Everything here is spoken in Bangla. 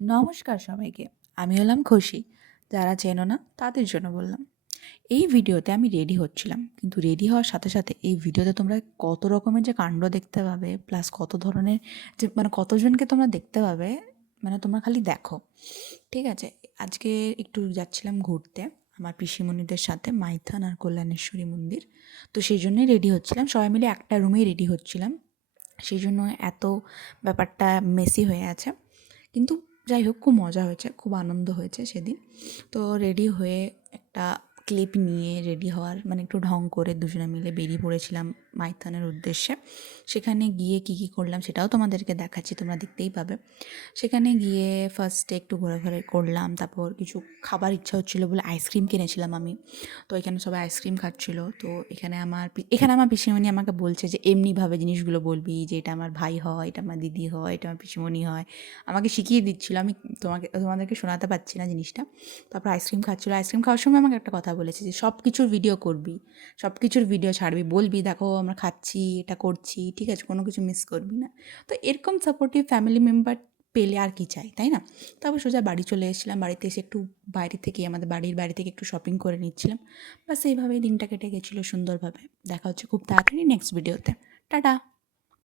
নমস্কার সবাইকে। আমি হলাম খুশি। যারা চেনো না তাদের জন্য বললাম। এই ভিডিওতে আমি রেডি হচ্ছিলাম। কিন্তু রেডি হওয়ার সাথে, সাথে এই ভিডিওতে তোমরা কত রকমের যে কাণ্ড দেখতে পাবে, প্লাস কত ধরনের যে কতজনকে তোমরা দেখতে পাবে, তোমরা খালি দেখো। ঠিক আছে? আজকে একটু যাচ্ছিলাম ঘুরতে আমার পিসিমণিদের সাথে মাইথন আর কল্যাণেশ্বরী মন্দির। তো সেই জন্যই রেডি হচ্ছিলাম। সবাই মিলে একটা রুমেই রেডি হচ্ছিলাম। সেই জন্য এত ব্যাপারটা মেসি হয়ে আছে। কিন্তু যাই হোক, খুব মজা হয়েছে, খুব আনন্দ হয়েছে সেদিন। তো রেডি হয়ে একটা ক্লিপ নিয়ে রেডি হওয়ার একটু ঢং করে দুজনে মিলে বেরিয়ে পড়েছিলাম মাইথনের উদ্দেশ্যে। সেখানে গিয়ে কী কী করলাম সেটাও তোমাদেরকে দেখাচ্ছি, তোমরা দেখতেই পাবে। সেখানে গিয়ে ফার্স্টে একটু ঘোরাঘুরি করলাম, তারপর কিছু খাবার ইচ্ছা হচ্ছিলো বলে আইসক্রিম কিনেছিলাম আমি। তো এখানে সবাই আইসক্রিম খাচ্ছিলো। তো এখানে আমার পিসিমণি আমাকে বলছে যে এমনিভাবে জিনিসগুলো বলবি, যে এটা আমার ভাই হয়, এটা আমার দিদি হয়, এটা আমার পিসিমণি হয়। আমাকে শিখিয়ে দিচ্ছিলো। আমি তোমাদেরকে শোনাতে পারছি না জিনিসটা। তারপর আইসক্রিম খাচ্ছিলো। আইসক্রিম খাওয়ার সময় আমাকে একটা কথা বলেছে যে সব কিছুর ভিডিও করবি, সব কিছুর ভিডিও ছাড়বি, বলবি দেখো আমরা খাচ্ছি, এটা করছি, ঠিক আছে, কোনো কিছু মিস করবি না। তো এরকম সাপোর্টিভ ফ্যামিলি মেম্বার পেলে আর কি চাই, তাই না? তারপর সোজা বাড়ি চলে এসেছিলাম। বাড়িতে এসে একটু আমাদের বাড়ির বাইরে থেকে একটু শপিং করে নিচ্ছিলাম। বাস এইভাবেই দিনটা কেটে গেছিলো সুন্দরভাবে। দেখা হচ্ছে খুব তাড়াতাড়ি নেক্সট ভিডিওতে। টাটা।